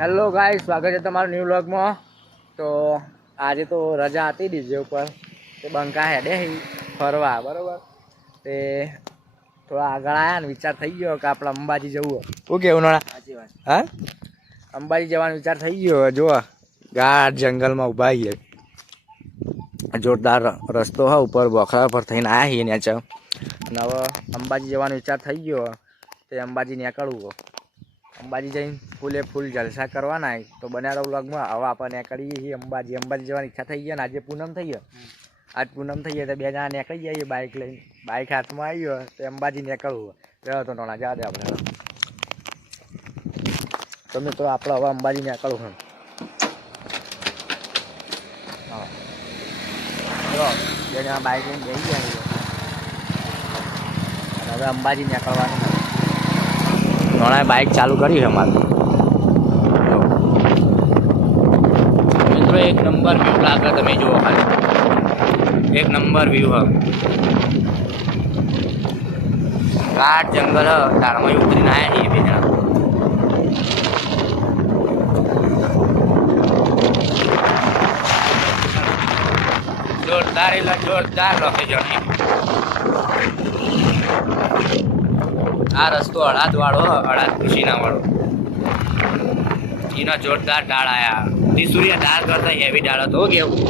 Hello ગાય સ્વાગત છે તમારું ન્યૂ વ્લોગમાં તો આજે તો રજા હતી ડીજે ઉપર. તે બંકા હેડે ફરવા બરાબર? તે થોડા આગળ આવ્યા ને વિચાર થઈ ગયો કે આપણે અંબાજી જવું શું કેવું નોણા હા? અંબાજી જવાનો વિચાર થઈ ગયો જો ગાઢ જંગલમાં ઊભા છીએ જોરદાર રસ્તો હા ઉપર બોખરા પર થઈને આવ્યા છીએ ત્યાં અને હવે અંબાજી જવાનો વિચાર થઈ ગયો તે અંબાજી નીકળવું અંબાજી જઈને ફૂલે ફૂલ જલસા કરવાના તો બનારો વ્લોગમાં હવે આપણે નીકળીએ છીએ અંબાજી. અંબાજી જવાની ઈચ્છા થઈ ગઈ ને આજે પૂનમ થઈ ગયો. આજ પૂનમ થઈ ગઈ તો બે જણા નીકળી જઈએ બાઇક લઈને. બાઇક હાથમાં આવી ગયો તો અંબાજી નીકળવું રહ્યો તો નોણા જા દે આપણે. તો મિત્રો આપણે હવે અંબાજી નીકળવું હા. બે જણા બાઇક લઈને જઈ ગયા હવે અંબાજી નીકળવાનું નોણાએ બાઇક ચાલુ કરી છે અમારું. મિત્રો, એક નંબર વ્યૂ લાગે, તમે જુઓ ખાલી. એક નંબર વ્યૂ હ. ગાઢ જંગલ તારમાં ઉતરીને આવ્યા છીએ બે જણા. જોરદાર એટલે જોરદાર લોકેશન આ રસ્તો અડાદ વાળો અડાદ ખુશીના વાળો એનો જોરદાર ડાળ આયા. ત્રિસુરિયા ડાળ કરતા હેવી ડાળ હતો કેવું.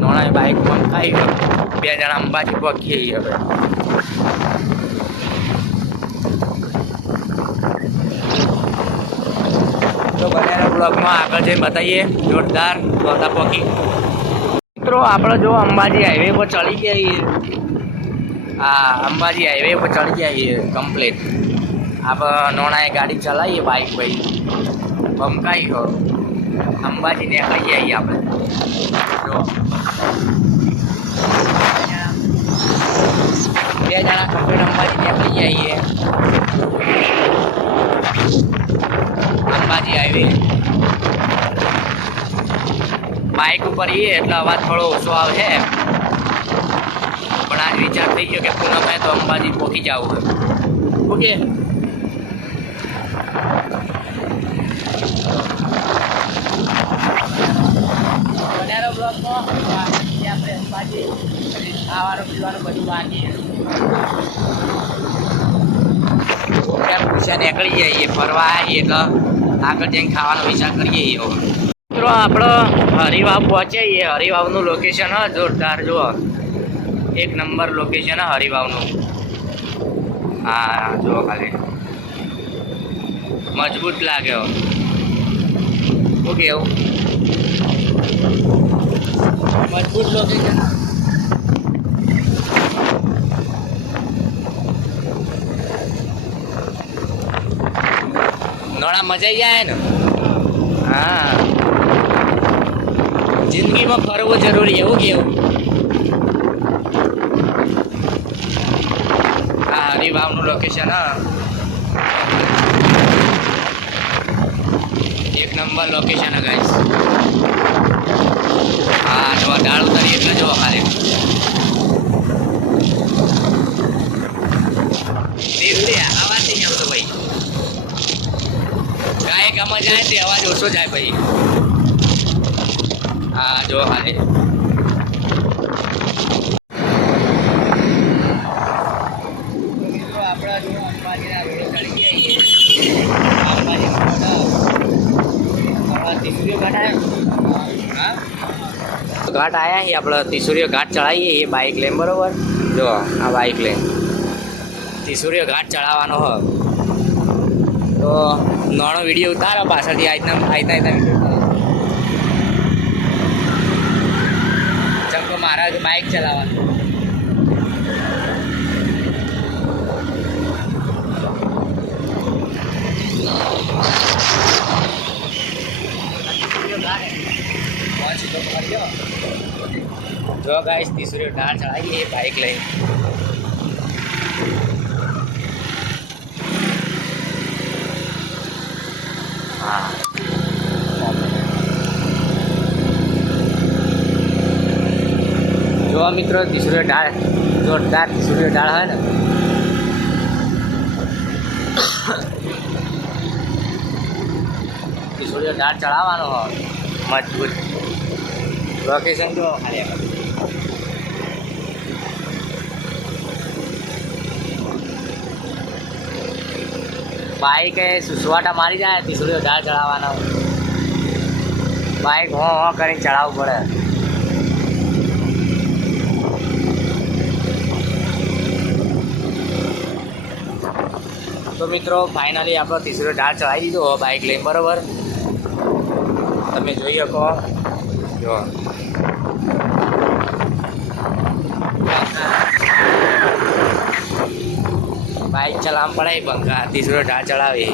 નોણા બાઈક પંખાઈ બે જણા અંબાજી પગીએ હવે. તો બધાના બ્લોગમાં આગળ જઈને બતાવીએ. જોરદાર દોતા પગી મિત્રો, આપણે જો અંબાજી હાઈવે પર ચડી ગયા હા, અંબાજી હાઈવે પર ચડી ગયા છીએ કમ્પ્લીટ આપણે નોણાએ ગાડી ચલાવીએ બાઇક ભાઈ ભમકાઈ ગયો. અંબાજી નીકળી જઈએ આપણે. જો. બે જણા કમ્પ્લીટ અંબાજી નીકળી જઈએ અંબાજી હાઈવે. બાઇક ઉપર જઈએ એટલે અવાજ થોડો ઓછો આવે પણ આજ વિચાર થઈ ગયો કે પૂનમ તો અંબાજી પહોંચી જવું ઓકે. ખાવાનું પીવાનું બધું બાકી. પૂછ્યા નીકળી જઈએ ફરવા આવીએ તો આગળ જઈને ખાવાનો વિચાર કરીએ એવો મિત્રો આપણો હરિવાવ પહોંચીએ છીએ હરિવાવનું લોકેશન જોરદાર જુઓ. એક નંબર લોકેશન હરિભાવનું. હરિવાવનું હા, જુઓ ખાલી. મજબૂત લાગે ઓકે કેવું? મજબૂત લોકેશન નોળા મજા આવી જાય ને? હા. જિંદગીમાં ફરવું જરૂરી, એવું કેવું? આ હરિવાવનું લોકેશન હા. એક નંબર લોકેશન ગાઈસ હા, જો ડાળ ઉતારી એટલે જો ખાલી. અવાજ નહીં આવતો ભાઈ. ગાયક આમાં જાય તે અવાજ ઓછો જાય ભાઈ. હા, જો ખાલી. ઘાટ આવ્યા છીએ. આપણે ત્રિસુર્ય ઘાટ ચડાવીએ એ બાઇક લેમ બરોબર? જો, આ બાઇક લેમ ત્રિસુર્ય ઘાટ ચડાવવાનો હોય તો નાનો વીડિયો ઉતારો પાછળથી. આજના આજના આ રીતના રીતના વીડિયો ચમ કે મારા બાઇક ચલાવવાનું. જો ગાઈસ ત્રીસુરી ડાળ ચડાવીએ બાઇક લઈને. હા જો મિત્રો ત્રીસુરી ડાળ જોરદાર ત્રીસુરી ડાળ હોય ને. ત્રિશુળીઓ ઢાળ ચડાવવાનો હોય. મજબૂત. લોકેશન જો ખાલી. બાઈક સુસવાટા મારી જાય ત્રિશુળીઓ ઢાળ ચડાવવાનો. બાઈક હો હો કરીને ચડાવવું પડે. તો મિત્રો ફાઇનલી આપણો ત્રીસરો ઢાળ ચડાવી દીધો બાઇક લઈને બરોબર. તમે જોઈ શકો. જો. બાઇક ચલામ પડે બંગા તીસરો ઢા ચડાવી.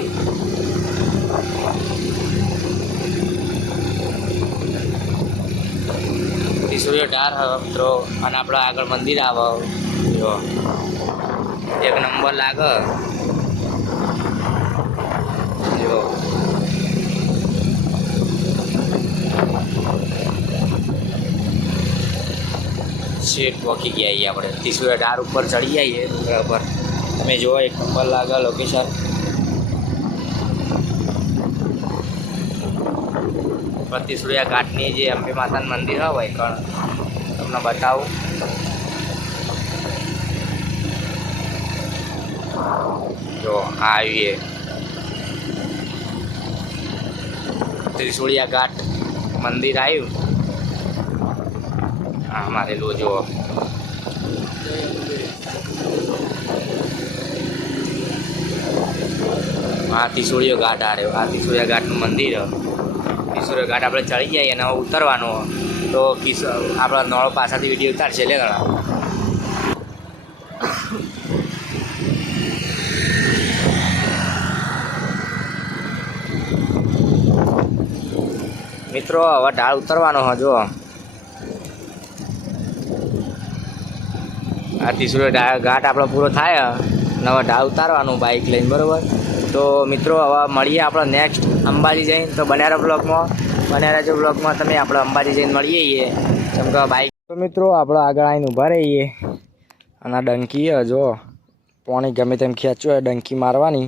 ત્રીસરો ઢાળ હવે મિત્રો. અને આપણે આગળ મંદિર આવો. જો. એક નંબર લાગે જો શેઠ પહોંચી ગયા છીએ આપણે. ત્રીસુએ ડાર ઉપર ચડી જઈએ ઉપર તમે જુઓ એક નંબર લાગે લોકેશન ત્રીસુડિયા ઘાટની જે અંબે માતાનું મંદિર હોય પણ તમને બતાવું. જો આવીએ ત્રિશુળિયા ઘાટ મંદિર આવ્યું. હા મારેલું જો આ ત્રિશુળિયો ઘાટ આ રહ્યો. આ ઘાટનું મંદિર. ત્રિશુળિયો ઘાટ આપણે ચડી જઈએ અને ઉતરવાનું. તો કિસ આપણા નળ પાસેથી વીડિયો ઉતારશે, લે ગણા. મિત્રો, હવે ઢાળ ઉતરવાનો હો આ ત્રીસરો ઘાટ આપણો પૂરો થાય અને હવે ઢાળ ઉતારવાનું બાઇક લઈને, બરાબર? તો મિત્રો, હવે મળીએ આપણે નેક્સ્ટ અંબાજી જઈને. તો બન્યારા બ્લોકમાં બન્યારા જો બ્લોકમાં તમે આપણે અંબાજી જઈને મળીએ છીએ. કેમ કે બાઇક તો મિત્રો, આપણે આગળ આવીને ઊભા રહીએ. અને ડંકી જો. પાણી ગમે તેમ ખેંચ્યું હોય ડંકી મારવાની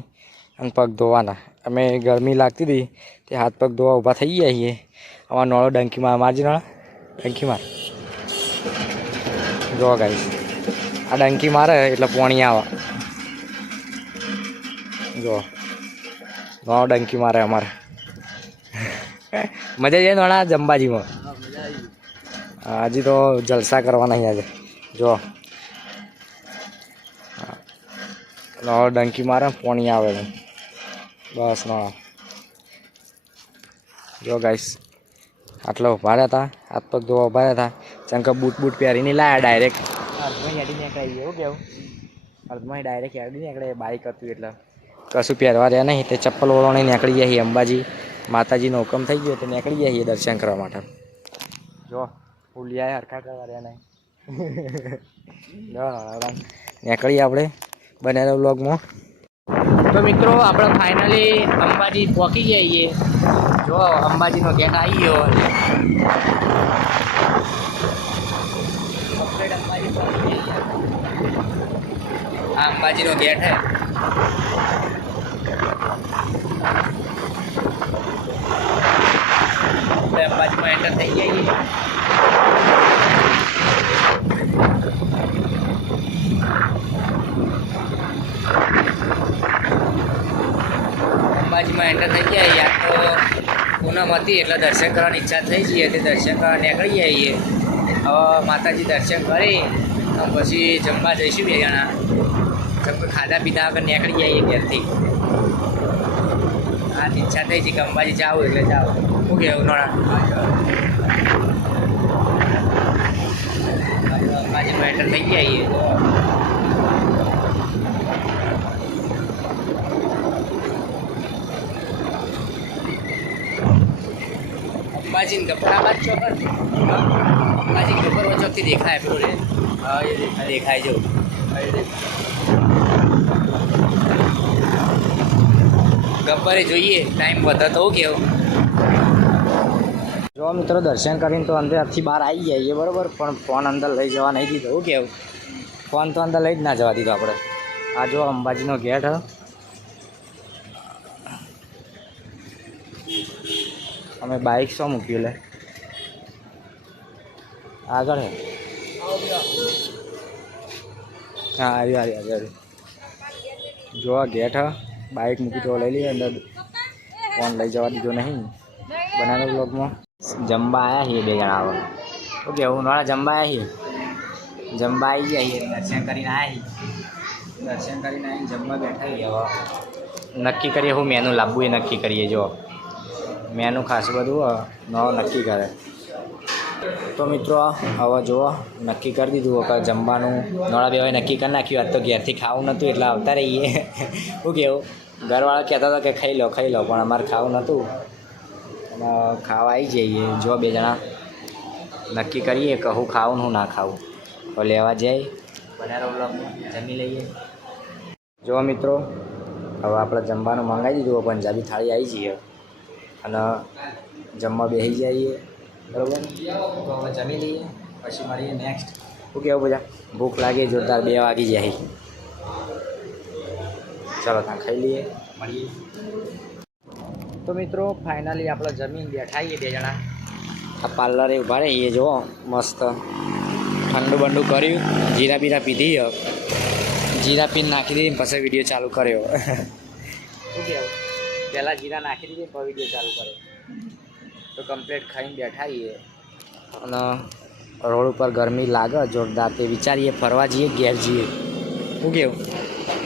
અને પગ ધોવાના. અમે ગરમી લાગતી હતી, તે હાથ પગ ધોવા ઊભા થઈ ગયા છીએ. અમારો નળો ડંકી માર મારજી નળા. ડંકી માર. જો ગાઈસ આ ડંકી મારે એટલે પોણી આવે. જો. ઘણો ડંકી મારે અમારે. મજા જાય નોણા જંબાજીમાં? હજી તો જલસા કરવાના આજે. જો. નળો ડંકી મારે, પોણી આવે છે. બસ નળા જો ગાઈસ આટલા ઊભા રહ્યા હતા. હાથ પગ ધોવા ઊભા રહ્યા હતા. ચંકા બૂટ બૂટ પહેરીને લાયા ડાયરેક્ટ અર્ધમાં હેડી નીકળાઈ એવું કેવું? અર્ધમાં ડાયરેક્ટ હેડી નીકળે બાઇક હતું એટલે. કશું પહેરવા રહ્યા નહીં તે ચપ્પલ વળોને નીકળી ગયા છીએ અંબાજી માતાજીનો હુકમ થઈ ગયો તો નીકળી ગયા છીએ દર્શન કરવા માટે. જો ફૂલિયા હરખા કરવા રહ્યા નહીં. નીકળીએ આપણે બનેલા વ્લોગમાં. તો મિત્રો આપણે ફાઇનલી અંબાજી પહોંચી જઈએ. જો અંબાજીનો ગેટ આવી ગયો Complete અંબાજી પહોંચી જઈએ. આ અંબાજીનો ગેટ હે. અંબાજીમાં એન્ટર થઈ જઈએ અંબાજીમાં એન્ટર થઈ ગયા યાદ તો પૂનમ હતી એટલે દર્શન કરવાની ઈચ્છા થઈ જઈએ તે દર્શન કરવા નીકળી જઈએ હવે માતાજી દર્શન કરી પછી જમવા જઈશું બે જણા. ખાધા પીધા આગળ નીકળી જઈએ ત્યાંથી આ ઈચ્છા થઈ છે કે અંબાજી જાઓ એટલે જાઓ શું નોણા? આપણે અંબાજીમાં એન્ટર થઈ છીએ અંબાજી ગફરાબાદ ચોક જ. અંબાજી ગફરવા ચોકથી દેખાય પેલું રે દેખાય. જો. ગબ્બરે જોઈએ ટાઈમ બધા તો કેવું? જો મિત્રો, દર્શન કરીને તો અંદરથી બહાર આવી જઈએ બરાબર? પણ ફોન અંદર લઈ જવા નહીં દીધો, હું કેવું? ફોન તો અંદર લઈ જ ના જવા દીધો આપણે. આ જો અંબાજીનો ગેટ હ. અમે બાઇક શું મૂક્યું લે? આગળ હે. આવ્યું આવ્યું આવ્યું. જો આ ગેટ હ. બાઇક મૂકી તો લઈ લઈએ અંદર. ફોન લઈ જવા દીધો નહીં. બનાવે બ્લોગમાં જમવા આવ્યા છીએ બે જણા હવે. ઓકે હું નોળા જમવા આવ્યા છીએ? જમવા આવી ગયા છીએ. દર્શન કરીને આવ્યા છીએ. દર્શન કરીને આવીને જમવા બેઠા છીએ નક્કી કરીએ હું મેનુ લાવવું એ નક્કી કરીએ, જો. મેનુ ખાસ બધું નવો નક્કી કરે. તો મિત્રો હવે જુઓ નક્કી કરી દીધું. કે જમવાનું નોળા બેવાય નક્કી કરી નાખ્યું. આજ તો ઘેરથી ખાવું નહોતું એટલે આવતા રહીએ. શું કેવું ઘરવાળા કહેતા હતા કે ખાઈ લો ખાઈ લો પણ અમારે ખાવું નહોતું. ખાવા આવી જઈએ. જો બે જણા નક્કી કરીએ કે હું ખાવું હું ના ખાવું તો લેવા જાય. બનારો જમી લઈએ. જો મિત્રો હવે આપણે જમવાનું મંગાવી દીધું પંજાબી થાળી આવી જઈએ. અને જમવા બેસી જઈએ. બરાબર? તો હવે જમી લઈએ, પછી મળીએ નેક્સ્ટ શું કેવું બધા ભૂખ લાગે, જોરદાર બે વાગી જાય ચાલો ત્યાં ખાઈ લઈએ, મળીએ. તો મિત્રો ફાઇનલી આપણે જમીન બેઠા બે જણા. આ પાર્લરે ઊભા રહીએ જુઓ, મસ્ત. ઠંડુ બંડુ કર્યું, જીરા બીરા પીધી. જીરા પીને નાખી દીધી પછી વીડિયો ચાલુ કર્યો. શું કહેવું? પહેલાં જીરા નાખી દીધી પછી વીડિયો ચાલુ કર્યો. તો કમ્પ્લેટ ખાઈને બેઠા છીએ અને રોડ ઉપર ગરમી લાગે જોરદાર તે વિચારીએ ફરવા જઈએ ઘેર જઈએ. શું કેવું?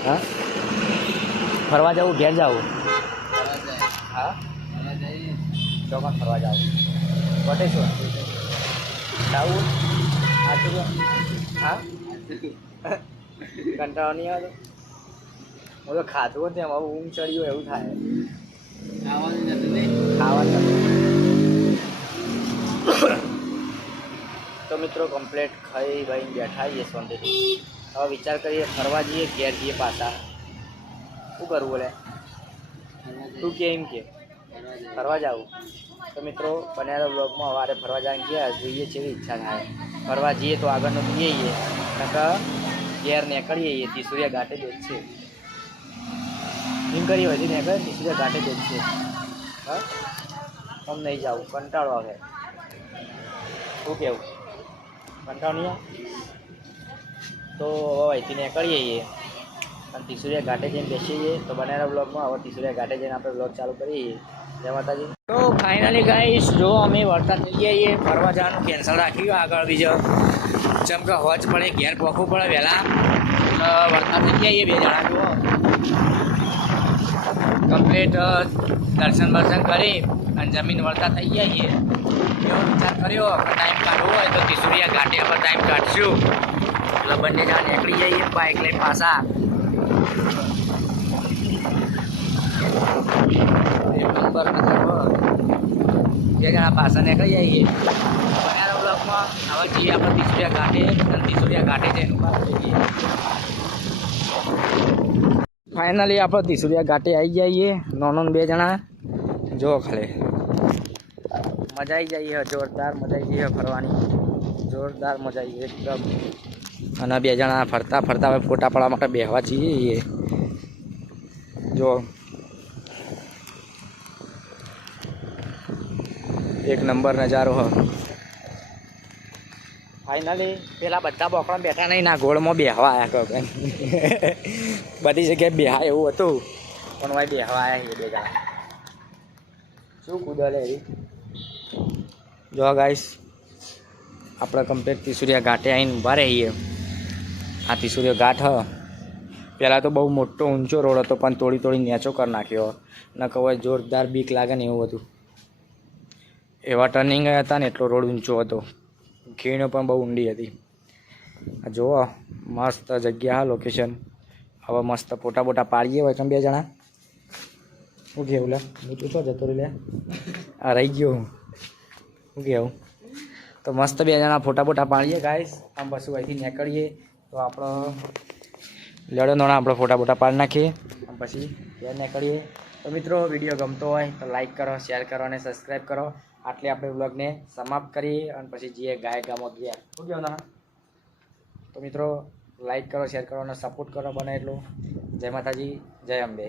હા? ફરવા જવું ઘેર જવું? હા? ચોકન ફરવા જાવ. વટેશ્વર જવું? હા? કંટાળો નહીં આવતો? હું તો ખાતું ત્યાં હવે ઊંઘ ચડ્યું એવું થાય. ખાવાનું નથી. તો મિત્રો કમ્પ્લેટ ખાઈ, ભાઈ, બેઠા છીએ શાંતિથી. હવે વિચાર કરીએ, ફરવા જઈએ ઘેર જઈએ પાછા? શું કરવું બોલે? તું કે, એમ કે. ફરવા જાવું. તો મિત્રો, બનાવેલા બ્લોગમાં વારે ફરવા જવાનું ગયા જોઈએ છે, એવી ઈચ્છા થાય. ફરવા જઈએ તો આગળનું જઈએ નકર ઘેર નીકળીએ ત્રિસુરિયા ઘાટે જ છે. એમ કરી હોય નીકળે ત્રિસુરિયા ઘાટે જ છે. હા? આમ નહીં જાવું. કંટાળો આવે. શું કેવું કંટાળો નહીં તો હવે અહીંથી નીકળીએ છીએ. અને તિસુરિયા ઘાટે જઈને બેસીએ છીએ. તો બનાવેલા બ્લોગમાં હવે તિસુરિયા ઘાટે જઈને આપણે બ્લોગ ચાલુ કરીએ જય માતાજી. તો ફાઇનલી ગાઈશ જો અમે વળતા થઈ ગયા ફરવા જવાનું કેન્સલ રાખ્યું આગળ બીજો. જેમ કે હોજ પડે, ઘેર પહોંચવું પડે વહેલા. વરસાદ ગયા છીએ બે જણા જુઓ. કમ્પ્લીટ દર્શન બર્શન કરી અને જમીન વળતા થઈ એવો વિચાર કર્યો ટાઈમ કાઢવો હોય તો ત્રિસુરિયા ઘાટે પર ટાઈમ કાઢશું. એટલે બંને જણા નીકળી જઈએ બાઇક લઈને પાછા. બે જણા પાછા નીકળી જઈએ. બનારા હવે જઈએ આપણે ત્રિસુરિયા ઘાટે અને ત્રિસુરિયા ઘાટે જઈને ઊભા થઈ ફાઇનલી આપણે તિસુરિયા ઘાટે આવી જઈએ. નોનોન બે જણા. જો ખાલી. મજા આવી જઈએ જોરદાર મજા આવી જાય ફરવાની. જોરદાર મજા આવી એકદમ. અને બે જણા ફરતા ફરતા હવે ફોટા પાડવા માટે બેહવા જઈએ જો. એક નંબર નજારો હ. ફાઇનલી પેલા બધા બોકડા બેઠા નહીં, ના ગોળમાં બેહવા આવ્યા કહો બધી જગ્યાએ બેહા એવું હતું. પણ ભાઈ બેહવા આવ્યા એ બે જણા. શું કુદરે એવી? જો ગાઈસ આપણે કમ્પ્લીટ તિસુરિયા ઘાટે આવીને ઊભા રહીએ. આ તિસુરિયો ઘાટ હ. પહેલાં તો બહુ મોટો ઊંચો રોડ હતો, પણ તોડી તોડી નેચો કરી નાખ્યો. ન કહેવાય જોરદાર બીક લાગે ને એવું હતું એવા ટર્નિંગ હતા ને એટલો રોડ ઊંચો હતો. ખીણ પણ બહુ ઊંડી હતી. જુઓ, મસ્ત જગ્યા હા લોકેશન હવે મસ્ત ફોટા બોટા પાડીએ હોય તમે બે જણા. ઓકે એવું લે. હું તું છો જતો રહી લે. આ રહી ગયો હું. શું કેવું તો મસ્ત બે જણા ફોટા ફોટા પાડીએ ગાઈસ આમ પછી અહીંથી નીકળીએ. તો આપણો લડો નોણા આપણે ફોટા ફોટા પાડી નાખીએ. આમ પછી ઘેર નીકળીએ. તો મિત્રો, વીડિયો ગમતો હોય તો લાઈક કરો શેર કરો અને સબસ્ક્રાઈબ કરો. આટલે આપણે બ્લોગને સમાપ્ત કરીએ અને પછી જઈએ ગાય ગામો ગયા શું કહેવું ના તો મિત્રો લાઈક કરો શેર કરો અને સપોર્ટ કરો બને એટલું. જય માતાજી, જય અંબે.